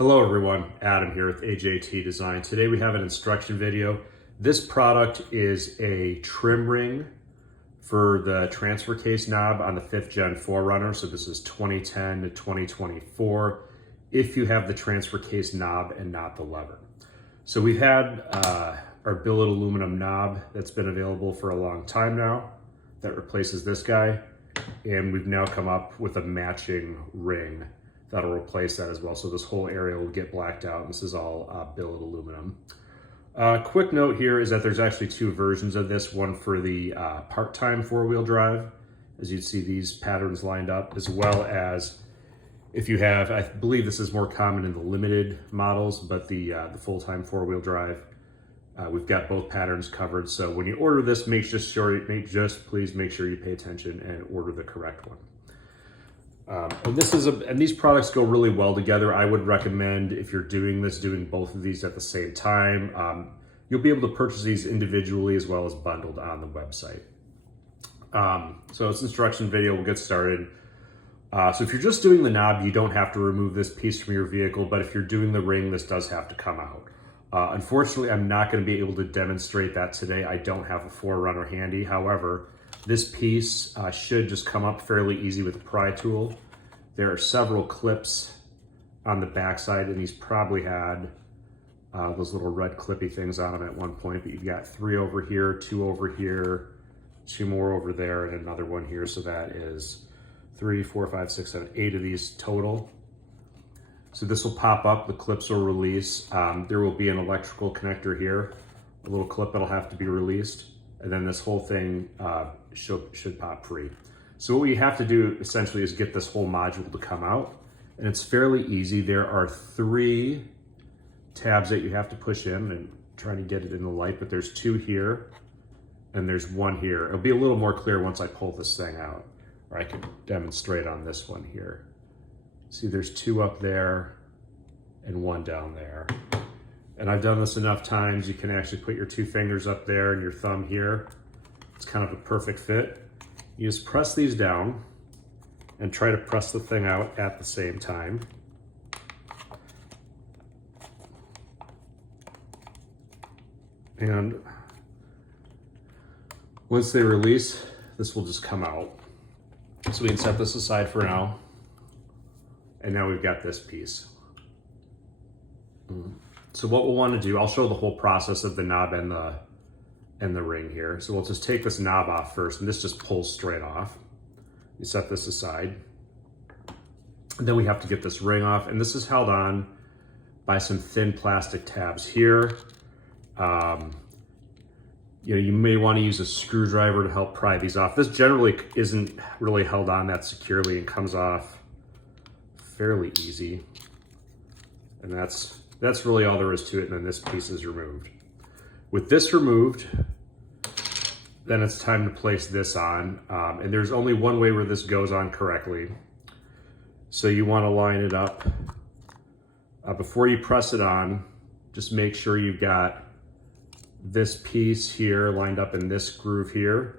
Hello everyone, Adam here with AJT Design. Today we have an instruction video. This product is a trim ring for the transfer case knob on the 5th gen 4Runner. So this is 2010 to 2024 if you have the transfer case knob and not the lever. So we've had our billet aluminum knob that's been available for a long time now that replaces this guy. And we've now come up with a matching ring that'll replace that as well. So this whole area will get blacked out. This is all billet aluminum. Quick note here is that there's actually two versions of this, one for the part-time four-wheel drive, as you'd see these patterns lined up, as well as if you have, I believe this is more common in the limited models, but the full-time four-wheel drive, we've got both patterns covered. So when you order this, please make sure you pay attention and order the correct one. And these products go really well together. I would recommend, if you're doing both of these at the same time. You'll be able to purchase these individually as well as bundled on the website. So it's an instruction video, we'll get started. So if you're just doing the knob, you don't have to remove this piece from your vehicle, but if you're doing the ring, this does have to come out. Unfortunately, I'm not going to be able to demonstrate that today. I don't have a 4Runner handy. However, this piece should just come up fairly easy with a pry tool. There are several clips on the backside, and these probably had those little red clippy things on them at one point, but you've got 3 over here, 2 over here, 2 more over there, and another one here. So that is 3, 4, 5, 6, 7, 8 of these total. So this will pop up, the clips will release. There will be an electrical connector here, a little clip that'll have to be released. And then this whole thing should pop free. So what we have to do essentially is get this whole module to come out, and it's fairly easy. There are 3 tabs that you have to push in, and trying to get it in the light, but there's 2 here and there's 1 here. It'll be a little more clear once I pull this thing out, or I can demonstrate on this one here. See, there's 2 up there and 1 down there. And I've done this enough times, you can actually put your 2 fingers up there and your thumb here. It's kind of a perfect fit. You just press these down and try to press the thing out at the same time. And once they release, this will just come out. So we can set this aside for now. And now we've got this piece. So what we'll want to do, I'll show the whole process of the knob and the ring here. So we'll just take this knob off first, and this just pulls straight off. You set this aside. And then we have to get this ring off, and this is held on by some thin plastic tabs here. You may want to use a screwdriver to help pry these off. This generally isn't really held on that securely and comes off fairly easy. And that's really all there is to it, and then this piece is removed. With this removed, then it's time to place this on. And there's only one way where this goes on correctly. So you want to line it up. Before you press it on, just make sure you've got this piece here lined up in this groove here.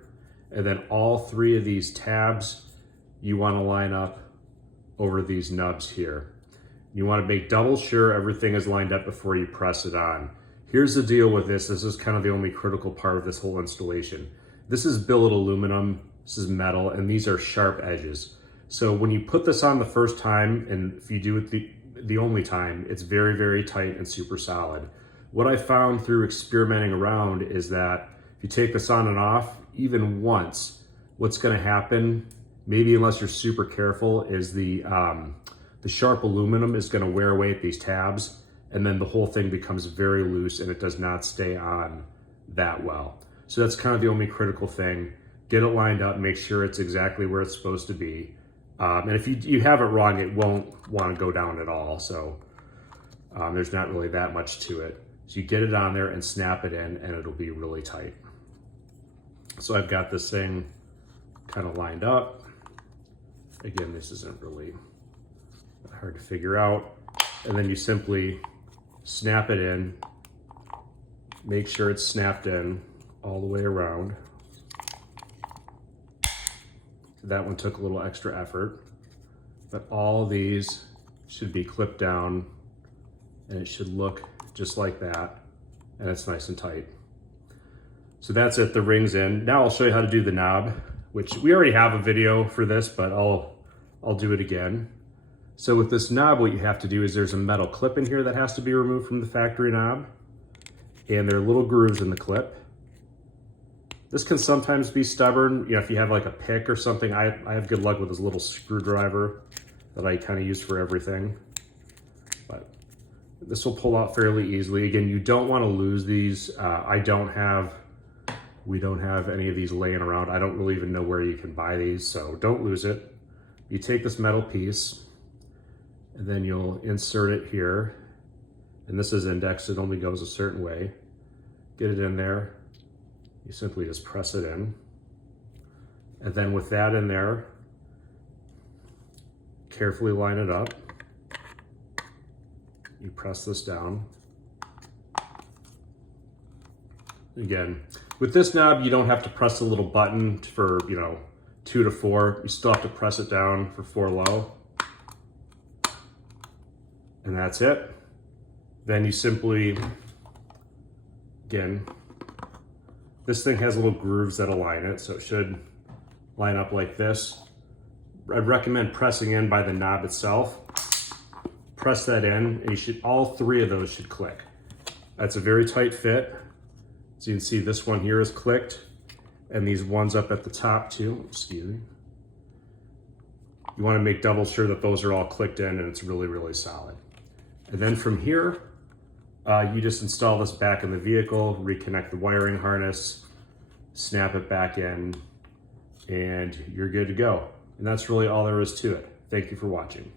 And then all 3 of these tabs, you want to line up over these nubs here. You want to make double sure everything is lined up before you press it on. Here's the deal with this. This is kind of the only critical part of this whole installation. This is billet aluminum, this is metal, and these are sharp edges. So when you put this on the first time, and if you do it the only time, it's very, very tight and super solid. What I found through experimenting around is that if you take this on and off, even once, what's going to happen, maybe unless you're super careful, is the sharp aluminum is going to wear away at these tabs, and then the whole thing becomes very loose and it does not stay on that well. So that's kind of the only critical thing. Get it lined up, make sure it's exactly where it's supposed to be. And if you have it wrong, it won't want to go down at all. So there's not really that much to it. So you get it on there and snap it in, and it'll be really tight. So I've got this thing kind of lined up. Again, this isn't really hard to figure out. And then you simply snap it in, make sure it's snapped in all the way around. That one took a little extra effort, but all these should be clipped down and it should look just like that, and it's nice and tight. So that's it, the ring's in. Now I'll show you how to do the knob, which we already have a video for this, but I'll do it again. So with this knob, what you have to do is there's a metal clip in here that has to be removed from the factory knob, and there are little grooves in the clip. This can sometimes be stubborn, you know, if you have like a pick or something. I have good luck with this little screwdriver that I kind of use for everything. But this will pull out fairly easily. Again, you don't want to lose these. We don't have any of these laying around. I don't really even know where you can buy these, so don't lose it. You take this metal piece, and then you'll insert it here. And this is indexed, it only goes a certain way. Get it in there. You simply just press it in. And then with that in there, carefully line it up. You press this down. Again, with this knob, you don't have to press the little button for, 2 to 4. You still have to press it down for 4 low. And that's it. Then you simply, again, this thing has little grooves that align it, so it should line up like this. I'd recommend pressing in by the knob itself. Press that in, and all 3 of those should click. That's a very tight fit. So you can see this one here is clicked, and these ones up at the top too, excuse me. You want to make double sure that those are all clicked in and it's really, really solid. And then from here, you just install this back in the vehicle, reconnect the wiring harness, snap it back in, and you're good to go. And that's really all there is to it. Thank you for watching.